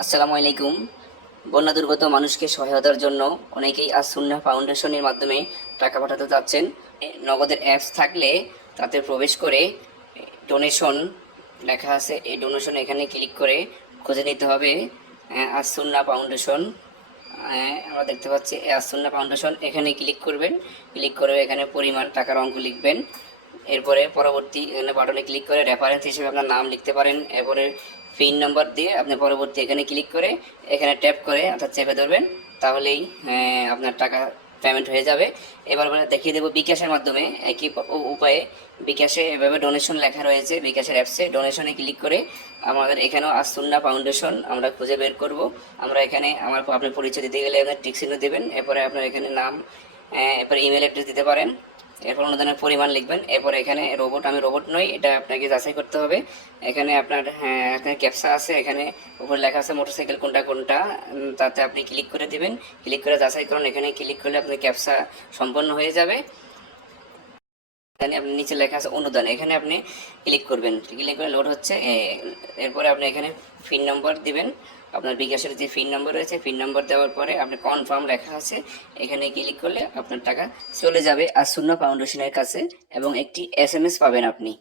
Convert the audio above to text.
আসসালামু আলাইকুম। বন্যা দুর্গত মানুষকে সহায়তার জন্য অনেকেই আজ আসুন্না ফাউন্ডেশনের মাধ্যমে টাকা পাঠাতে চাচ্ছেন নগদের অ্যাপস থাকলে তাতে প্রবেশ করে ডোনেশন লেখা আছে। এই ডোনেশন এখানে ক্লিক করে খুঁজে নিতে হবে। আসুন্না ফাউন্ডেশন আমরা দেখতে পাচ্ছি আসুন্না ফাউন্ডেশন এখানে ক্লিক করবেন। ক্লিক করে এখানে পরিমাণ টাকার অঙ্ক লিখবেন। এরপরে পরবর্তী এখানে বাটনে ক্লিক করে রেফারেন্স হিসেবে আপনার নাম লিখতে পারেন। এরপরে পিন নম্বর দিয়ে আপনি পরবর্তী এখানে ক্লিক করে, এখানে ট্যাপ করে অর্থাৎ চেপে ধরবেন, তাহলেই আপনার টাকা পেমেন্ট হয়ে যাবে। এবার আমরা দেখিয়ে দেবো বিকাশের মাধ্যমে একই উপায়ে বিকাশে এভাবে ডোনেশন লেখা রয়েছে বিকাশের অ্যাপসে ডোনেশনে ক্লিক করে আমাদের এখানেও আসুন্না ফাউন্ডেশন আমরা খুঁজে বের করব। আমরা এখানে আমার আপনার পরিচয় দিতে গেলে আপনার টিক চিহ্ন দেবেন, এরপরে আপনার এখানে নাম এরপরে ইমেল অ্যাড্রেস দিতে পারেন। এরপর অনুদানের পরিমাণ লিখবেন। এরপর এখানে রোবট আমি রোবট নই, এটা আপনাকে যাচাই করতে হবে। এখানে আপনার হ্যাঁ এখানে ক্যাপসা আছে, এখানে উপরে লেখা আছে মোটরসাইকেল কোনটা কোনটা তাতে আপনি ক্লিক করে দিবেন। ক্লিক করে যাচাই করুন, এখানে ক্লিক করলে আপনার ক্যাপসা সম্পন্ন হয়ে যাবে। এখানে আপনি নিচে লেখা আছে অনুদান, এখানে আপনি ক্লিক করবেন। ক্লিক করে লোড হচ্ছে এরপরে আপনি এখানে ফিন নম্বর দিবেন। আপনার বিকাশের যে ফিন নম্বর রয়েছে ফিন নম্বর দেওয়ার পরে আপনি কনফার্ম লেখা আছে, এখানে ক্লিক করলে আপনার টাকা চলে যাবে। আর শূন্য ফাউন্ডেশনের কাছে এবং একটি এস পাবেন আপনি।